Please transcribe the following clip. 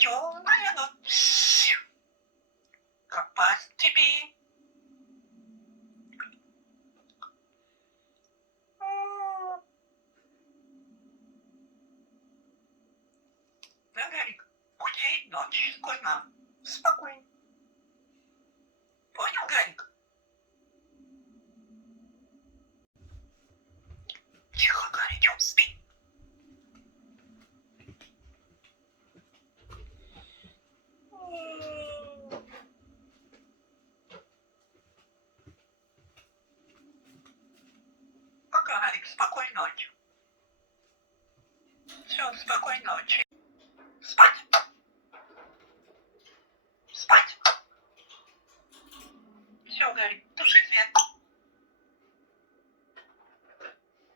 темная ночь, как по степи. Гарик, путей ночь скучна, спокойно. Понял, Гарик? Тихо, Гарик, спи. Пока, Гарик, спокойной ночи. Все, спокойной ночи. Спать. Спать. Все, Гарик, туши свет.